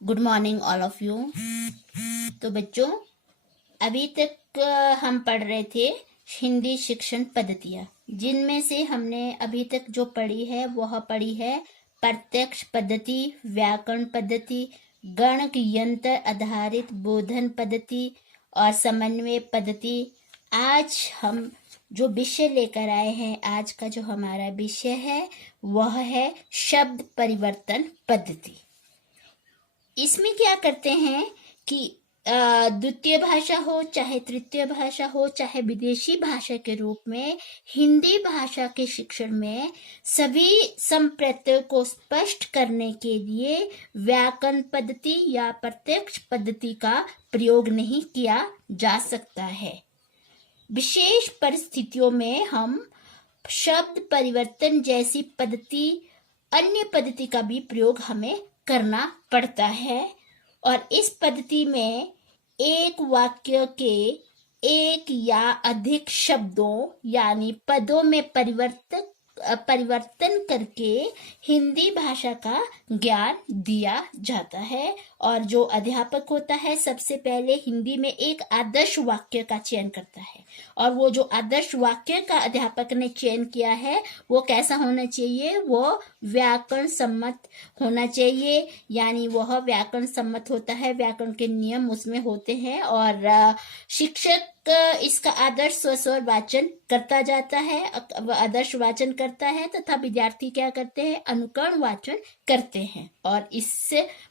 Good morning all of you. तो बच्चों, अभी तक हम पढ़ रहे थे हिंदी शिक्षण पद्धतियाँ, जिनमें से हमने अभी तक जो पढ़ी है वह पढ़ी है प्रत्यक्ष पद्धति, व्याकरण पद्धति, गणक यंत्र आधारित बोधन पद्धति और समन्वय पद्धति। आज हम जो विषय लेकर आए हैं, आज का जो हमारा विषय है वह है शब्द परिवर्तन पद्धति। इसमें क्या करते हैं कि द्वितीय भाषा हो चाहे तृतीय भाषा हो चाहे विदेशी भाषा के रूप में, हिंदी भाषा के शिक्षण में सभी संप्रत्ययों को स्पष्ट करने के लिए व्याकरण पद्धति या प्रत्यक्ष पद्धति का प्रयोग नहीं किया जा सकता है। विशेष परिस्थितियों में हम शब्द परिवर्तन जैसी पद्धति, अन्य पद्धति का भी प्रयोग हमें करना पड़ता है। और इस पद्धति में एक वाक्य के एक या अधिक शब्दों यानी पदों में परिवर्तन करके हिंदी भाषा का ज्ञान दिया जाता है। और जो अध्यापक होता है सबसे पहले हिंदी में एक आदर्श वाक्य का चयन करता है, और वो जो आदर्श वाक्य का अध्यापक ने चयन किया है वो कैसा होना चाहिए, वो व्याकरण सम्मत होना चाहिए। यानी वह व्याकरण सम्मत होता है, व्याकरण के नियम उसमें होते हैं, और शिक्षक इसका आदर्श स्वर वाचन करता जाता है, आदर्श वाचन करता है, तथा विद्यार्थी क्या करते हैं, अनुकरण वाचन करते हैं। और इस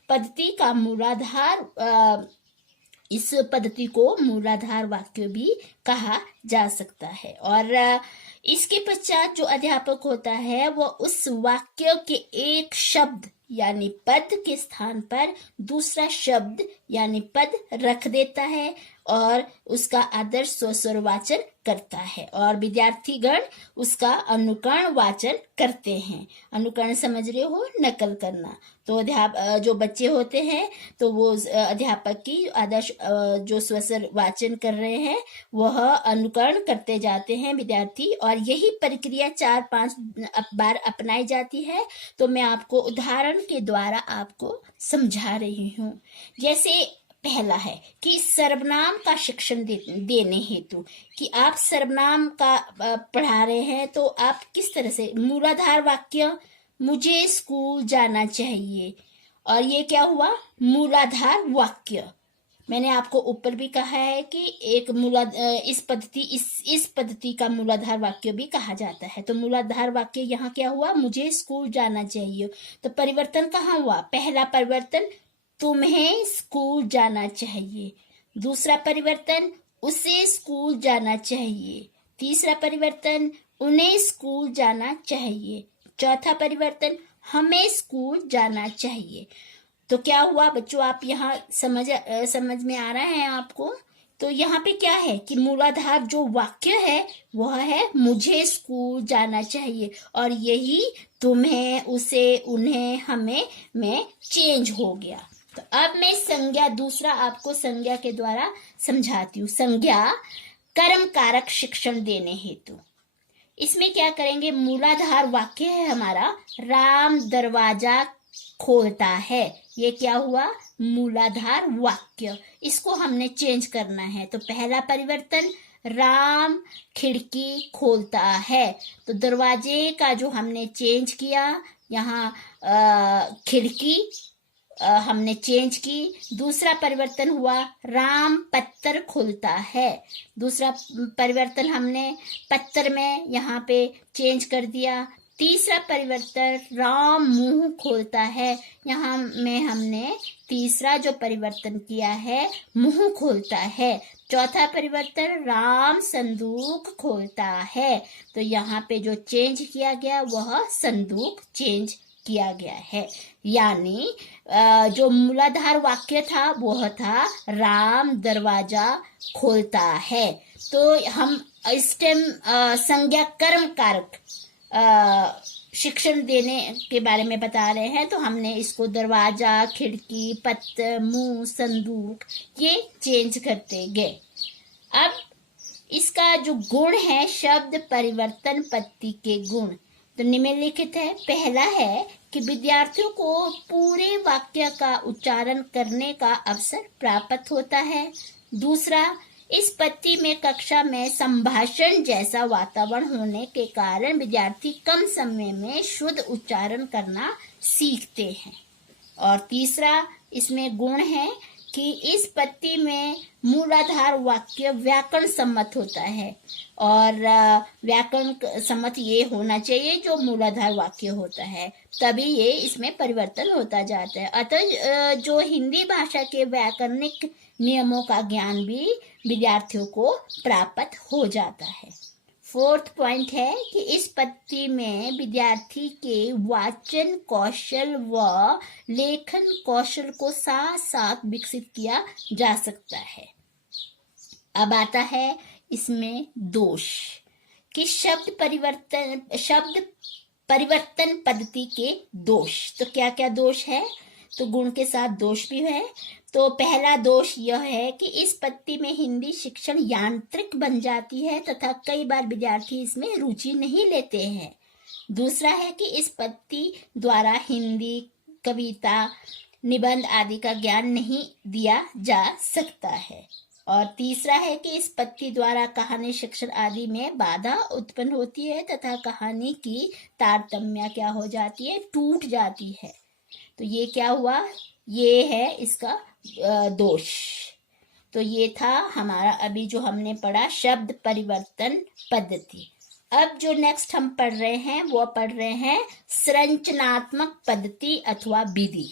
पद्धति का मूलाधार, इस पद्धति को मूलाधार वाक्य भी कहा जा सकता है। और इसके पश्चात जो अध्यापक होता है वो उस वाक्य के एक शब्द यानी पद के स्थान पर दूसरा शब्द यानी पद रख देता है और उसका आदर्श स्वर वाचन करता है, और विद्यार्थीगण उसका अनुकरण वाचन करते हैं। अनुकरण समझ रहे हो, नकल करना। तो जो बच्चे होते हैं तो वो अध्यापक की आदर्श जो स्वर वाचन कर रहे हैं वह अनुकरण करते जाते हैं विद्यार्थी, और यही प्रक्रिया 4-5 बार अपनाई जाती है। तो मैं आपको उदाहरण के द्वारा आपको समझा रही हूँ। जैसे पहला है कि सर्वनाम का शिक्षण देने हेतु, कि आप सर्वनाम का पढ़ा रहे हैं तो आप किस तरह से, मूलाधार वाक्य मुझे स्कूल जाना चाहिए, और ये क्या हुआ, मूलाधार वाक्य। मैंने आपको ऊपर भी कहा है कि एक इस पद्धति का मूलाधार वाक्य भी कहा जाता है। तो मूलाधार वाक्य यहाँ क्या हुआ, मुझे स्कूल जाना चाहिए। तो परिवर्तन कहाँ हुआ, पहला परिवर्तन तुम्हें स्कूल जाना चाहिए, दूसरा परिवर्तन उसे स्कूल जाना चाहिए, तीसरा परिवर्तन उन्हें स्कूल जाना चाहिए, चौथा परिवर्तन हमें स्कूल जाना चाहिए। तो क्या हुआ बच्चों, आप यहाँ समझ में आ रहा है आपको। तो यहाँ पे क्या है कि मूलाधार जो वाक्य है वह है मुझे स्कूल जाना चाहिए, और यही तुम्हें, उसे, उन्हें, हमें में चेंज हो गया। तो अब मैं संज्ञा, दूसरा आपको संज्ञा के द्वारा समझाती हूँ। संज्ञा कर्म कारक शिक्षण देने हेतु इसमें क्या करेंगे, मूलाधार वाक्य है हमारा, राम दरवाजा खोलता है। ये क्या हुआ, मूलाधार वाक्य। इसको हमने चेंज करना है। तो पहला परिवर्तन, राम खिड़की खोलता है। तो दरवाजे का जो हमने चेंज किया, यहाँ खिड़की हमने चेंज की। दूसरा परिवर्तन हुआ, राम पत्थर खोलता है। दूसरा परिवर्तन हमने पत्थर में यहाँ पे चेंज कर दिया। तीसरा परिवर्तन, राम मुंह खोलता है। यहाँ में हमने तीसरा जो परिवर्तन किया है, मुंह खोलता है। चौथा परिवर्तन, राम संदूक खोलता है। तो यहाँ पे जो चेंज किया गया वह संदूक चेंज किया गया है। यानी जो मूलाधार वाक्य था वह था राम दरवाजा खोलता है। तो हम इस टाइम संज्ञा कर्म कारक शिक्षण देने के बारे में बता रहे हैं। तो हमने इसको दरवाजा, खिड़की, पत्थर, मुंह, संदूक ये चेंज करते गए। अब इसका जो गुण है, शब्द परिवर्तन पद्धति के गुण, तो निम्नलिखित है। पहला है कि विद्यार्थियों को पूरे वाक्य का उच्चारण करने का अवसर प्राप्त होता है। दूसरा, इस पद्धति में कक्षा में संभाषण जैसा वातावरण होने के कारण विद्यार्थी कम समय में शुद्ध उच्चारण करना सीखते हैं। और तीसरा, इसमें गुण है कि इस पद्धति में मूलाधार वाक्य व्याकरण सम्मत होता है, और व्याकरण सम्मत ये होना चाहिए जो मूलाधार वाक्य होता है, तभी ये इसमें परिवर्तन होता जाता है। अतः जो हिंदी भाषा के व्याकरणिक नियमों का ज्ञान भी विद्यार्थियों को प्राप्त हो जाता है। फोर्थ पॉइंट है कि इस पद्धति में विद्यार्थी के वाचन कौशल व लेखन कौशल को साथ साथ विकसित किया जा सकता है। अब आता है इसमें दोष कि शब्द परिवर्तन पद्धति के दोष। तो क्या क्या दोष है? तो गुण के साथ दोष भी है। तो पहला दोष यह है कि इस पद्धति में हिंदी शिक्षण यांत्रिक बन जाती है तथा कई बार विद्यार्थी इसमें रुचि नहीं लेते हैं। दूसरा है कि इस पद्धति द्वारा हिंदी, कविता, निबंध आदि का ज्ञान नहीं दिया जा सकता है। और तीसरा है कि इस पद्धति द्वारा कहानी शिक्षण आदि में बाधा उत्पन्न होती है तथा कहानी की तारतम्य क्या हो जाती है? टूट जाती है। तो ये क्या हुआ? ये है इसका दोष। तो ये था हमारा अभी जो हमने पढ़ा शब्द परिवर्तन पद्धति। अब जो नेक्स्ट हम पढ़ रहे हैं वो पढ़ रहे हैं संरचनात्मक पद्धति अथवा विधि।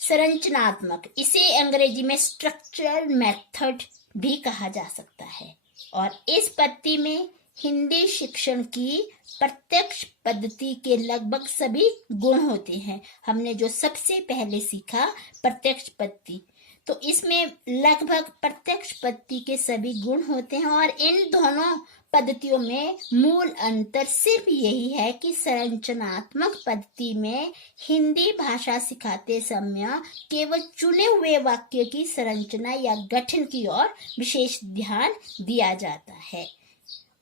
संरचनात्मक, इसे अंग्रेजी में स्ट्रक्चरल मेथड भी कहा जा सकता है। और इस पद्धति में हिंदी शिक्षण की प्रत्यक्ष पद्धति के लगभग सभी गुण होते हैं। हमने जो सबसे पहले सीखा प्रत्यक्ष पद्धति, तो इसमें लगभग प्रत्यक्ष पद्धति के सभी गुण होते हैं। और इन दोनों पद्धतियों में मूल अंतर सिर्फ यही है कि संरचनात्मक पद्धति में हिंदी भाषा सिखाते समय केवल चुने हुए वाक्य की संरचना या गठन की ओर विशेष ध्यान दिया जाता है,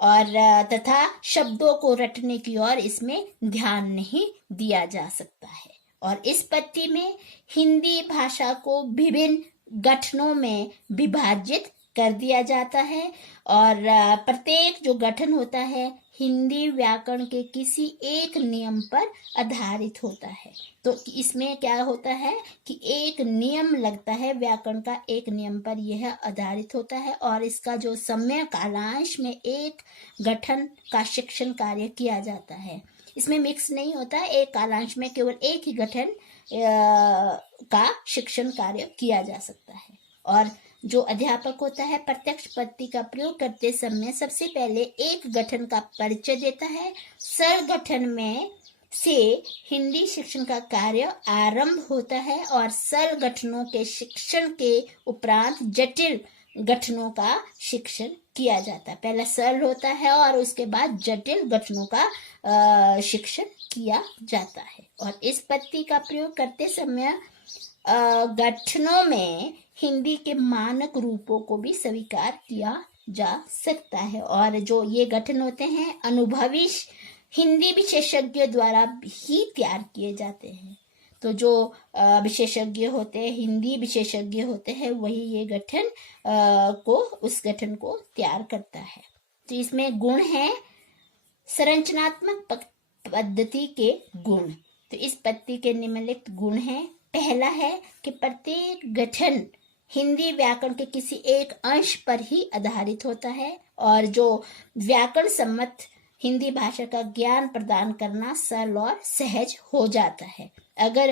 और तथा शब्दों को रटने की ओर इसमें ध्यान नहीं दिया जा सकता है। और इस पद्धति में हिंदी भाषा को विभिन्न गठनों में विभाजित कर दिया जाता है, और प्रत्येक जो गठन होता है हिंदी व्याकरण के किसी एक नियम पर आधारित होता है। तो इसमें क्या होता है कि एक नियम लगता है, व्याकरण का एक नियम पर यह आधारित होता है, और इसका जो समय कालांश में एक गठन का शिक्षण कार्य किया जाता है। इसमें मिक्स नहीं होता, एक कालांश में केवल एक ही गठन का शिक्षण कार्य किया जा सकता है। और जो अध्यापक होता है प्रत्यक्ष पद्धति का प्रयोग करते समय सबसे पहले एक गठन का परिचय देता है। सरल गठन में से हिंदी शिक्षण का कार्य आरंभ होता है, और सरल गठनों के शिक्षण के उपरांत जटिल गठनों का शिक्षण किया जाता है। पहला सरल होता है और उसके बाद जटिल गठनों का शिक्षण किया जाता है। और इस पद्धति का प्रयोग करते समय गठनों में हिंदी के मानक रूपों को भी स्वीकार किया जा सकता है। और जो ये गठन होते हैं अनुभवी हिंदी विशेषज्ञ द्वारा ही तैयार किए जाते हैं। तो जो विशेषज्ञ होते हैं, हिंदी विशेषज्ञ होते हैं, वही ये गठन उस गठन को तैयार करता है। तो इसमें गुण है संरचनात्मक पद्धति के गुण। तो इस पद्धति के निम्नलिखित गुण हैं। पहला है कि प्रत्येक गठन हिंदी व्याकरण के किसी एक अंश पर ही आधारित होता है, और जो व्याकरण सम्मत हिंदी भाषा का ज्ञान प्रदान करना सरल और सहज हो जाता है। अगर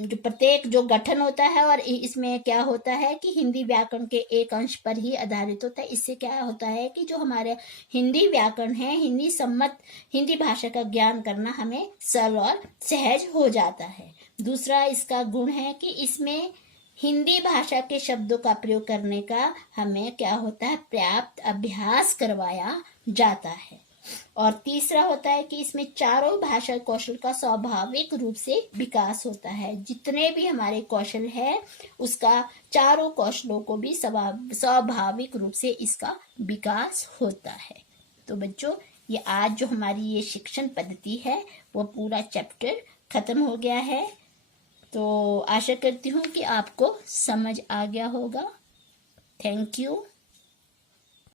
जो प्रत्येक जो गठन होता है और इसमें क्या होता है कि हिंदी व्याकरण के एक अंश पर ही आधारित होता है, इससे क्या होता है कि जो हमारे हिंदी व्याकरण है, हिंदी सम्मत हिंदी भाषा का ज्ञान करना हमें सरल और सहज हो जाता है। दूसरा इसका गुण है कि इसमें हिंदी भाषा के शब्दों का प्रयोग करने का हमें क्या होता है, पर्याप्त अभ्यास करवाया जाता है। और तीसरा होता है कि इसमें चारों भाषा कौशल का स्वाभाविक रूप से विकास होता है। जितने भी हमारे कौशल है उसका चारों कौशलों को भी स्वाभाविक रूप से इसका विकास होता है। तो बच्चों ये आज जो हमारी ये शिक्षण पद्धति है वो पूरा चैप्टर खत्म हो गया है। तो आशा करती हूँ कि आपको समझ आ गया होगा। Thank you.